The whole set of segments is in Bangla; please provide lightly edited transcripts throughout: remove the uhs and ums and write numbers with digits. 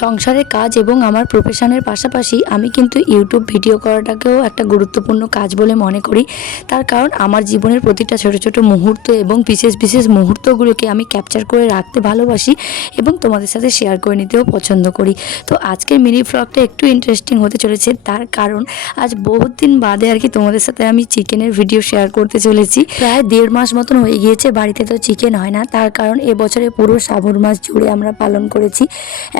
সংসারের কাজ এবং আমার প্রফেশনের পাশাপাশি আমি কিন্তু ইউটিউব ভিডিও করাটাকেও একটা গুরুত্বপূর্ণ কাজ বলে মনে করি। তার কারণ আমার জীবনের প্রতিটা ছোট ছোট মুহূর্ত এবং বিশেষ বিশেষ মুহূর্তগুলোকে আমি ক্যাপচার করে রাখতে ভালোবাসি এবং তোমাদের সাথে শেয়ার করে নিতেও পছন্দ করি। তো আজকের মিনি ব্লগটা একটু ইন্টারেস্টিং হতে চলেছে, তার কারণ আজ বহুত দিন বাদে আর কি তোমাদের সাথে আমি চিকেনের ভিডিও শেয়ার করতে চলেছি। প্রায় 1.5 মাস মতন হয়ে গিয়েছে বাড়িতে তো চিকেন হয় না, তার কারণ এবছরে পুরো শ্রাবণ মাস জুড়ে আমরা পালন করেছি।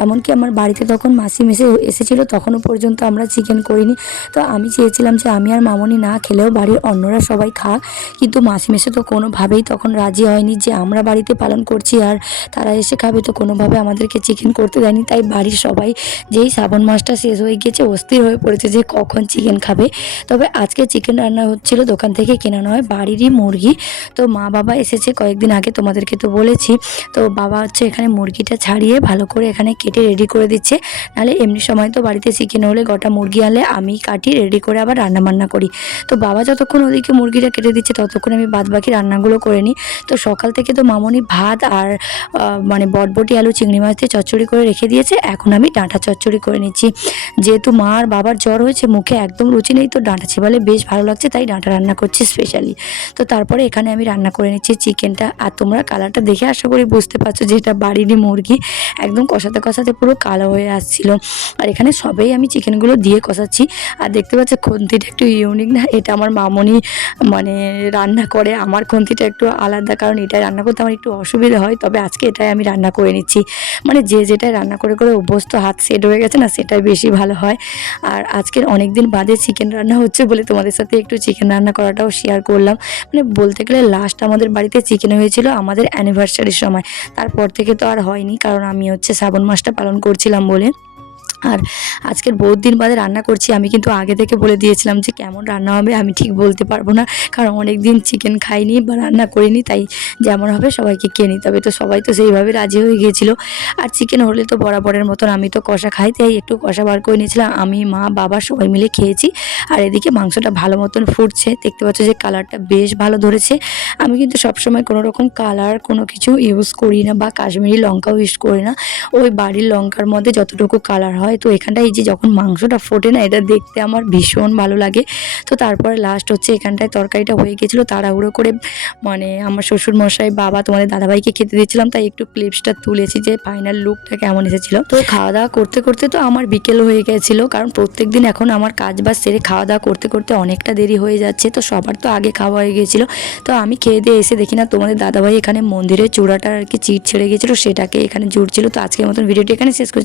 এমনকি আমার বাড়িতে তখন মাসি মেসে এসেছিলো, তখনও পর্যন্ত আমরা চিকেন করিনি। তো আমি চেয়েছিলাম যে আমি আর মামনি না খেলেও বাড়ির অন্যরা সবাই খাক, কিন্তু মাসি মেসে তো কোনোভাবেই তখন রাজি হয়নি যে আমরা বাড়িতে পালন করছি আর তারা এসে খাবে, তো কোনোভাবে আমাদেরকে চিকেন করতে দেয়নি। তাই বাড়ির সবাই যেই শ্রাবণ মাসটা শেষ হয়ে গিয়েছে অস্থির হয়ে পড়েছে যে কখন চিকেন খাবে। তবে আজকে চিকেন রান্না হচ্ছিল, দোকান থেকে কেনা নয়, বাড়িরই মুরগি। তো মা বাবা এসেছে কয়েকদিন আগে, তোমাদেরকে তো বলেছি। তো বাবা হচ্ছে এখানে মুরগিটা ছাড়িয়ে ভালো করে এখানে কেটে রেডি করে দিচ্ছে। নাহলে এমনি সময় তো বাড়িতে চিকেন হলে গোটা মুরগি আনলে আমি কাটি রেডি করে আবার রান্না করি। তো বাবা যতক্ষণ ওদিকে মুরগিটা কেটে দিচ্ছে ততক্ষণ আমি বাদবাকি রান্নাগুলো করে নিই। তো সকাল থেকে তো মামনি ভাত আর মানে বটবটি আলু চিংড়ি মাছ দিয়ে চচ্চড়ি করে রেখে দিয়েছে, এখন আমি ডাঁটা চচ্চড়ি করে নিচ্ছি। যেহেতু মা আর বাবার জ্বর হয়েছে, মুখে একদম রুচি নেই, তো ডাঁটা চিবালে বেশ ভালো লাগছে, তাই ডাঁটা রান্না করছি স্পেশালি। তো তারপরে এখানে আমি রান্না করে নিচ্ছি চিকেনটা। আর তোমরা কালারটা দেখে আশা করি বুঝতে পারছো যে এটা বাড়িরই মুরগি, একদম কষাতে কষাতে পুরো কালো হয়ে আসছিল। আর এখানে সবেই আমি চিকেনগুলো দিয়ে কষাচ্ছি। আর দেখতে পাচ্ছ খুন্তিটা একটু ইউনিক না, এটা আমার মামনি মানে রান্না করে। আমার খুন্তিটা একটু আলাদা, কারণ এটা রান্না করতে আমার একটু অসুবিধা হয়, তবে আজকে এটাই আমি রান্না করে নিচ্ছি। মানে যে যেটাই রান্না করে করে অভ্যস্ত, হাত সেট হয়ে গেছে না, সেটাই বেশি ভালো হয়। আর আজকের অনেক দিন বাদে চিকেন রান্না হচ্ছে বলে তোমাদের সাথে একটু চিকেন রান্না করাটাও শেয়ার করলাম। মানে বলতে গেলে লাস্ট আমাদের বাড়িতে চিকেন হয়েছিল আমাদের অ্যানিভার্সারির সময়, তারপর থেকে তো আর হয়নি, কারণ আমি হচ্ছে শ্রাবণ মাসটা পালন করছিলাম বলে। আর আজকের বহুত দিন বাদে রান্না করছি। আমি কিন্তু আগে থেকে বলে দিয়েছিলাম যে কেমন রান্না হবে আমি ঠিক বলতে পারবো না, কারণ অনেক দিন চিকেন খাইনি বা রান্না করিনি, তাই যেমন হবে সবাইকে খেয়ে নিতে হবে। তো সবাই তো সেইভাবে রাজি হয়ে গিয়েছিলো। আর চিকেন হলে তো বরাবরের মতন আমি তো কষা খাই, তাই একটু কষা বার করে নিয়েছিলাম। আমি, মা, বাবা সবাই মিলে খেয়েছি। আর এদিকে মাংসটা ভালো মতন ফুটছে, দেখতে পাচ্ছ যে কালারটা বেশ ভালো ধরেছে। আমি কিন্তু সবসময় কোনো রকম কালার কোনো কিছু ইউজ করি না, বা কাশ্মীরি লঙ্কাও ইউজ করি না। ওই বাড়ির লঙ্কার মধ্যে যতটুকু কালার হয়, তো এখানটায় এই যে যখন মাংসটা ফোটে না, এটা দেখতে আমার ভীষণ ভালো লাগে। তো তারপরে লাস্ট হচ্ছে এখানটায় তরকারিটা হয়ে গেছিলো, তাড়াহুড়ো করে মানে আমার শ্বশুরমশাই, বাবা, তোমাদের দাদাভাইকে খেতে দিচ্ছিলাম, তাই একটু ক্লিপসটা তুলেছি যে ফাইনাল লুকটা কেমন এসেছিলো। তো খাওয়া দাওয়া করতে করতে তো আমার বিকেল হয়ে গেছিলো, কারণ প্রত্যেক দিন এখন আমার কাজ বাজ সেরে খাওয়া দাওয়া করতে করতে অনেকটা দেরি হয়ে যাচ্ছে। তো সবার তো আগে খাওয়া হয়ে গেছিলো। তো আমি খেয়ে দিয়ে এসে দেখি না তোমাদের দাদাভাই এখানে মন্দিরের চূড়াটা আর কি চিট ছেড়ে গেছিলো, সেটাকে এখানে জুড়ছিল। তো আজকের মতন ভিডিওটি এখানে শেষ করছি।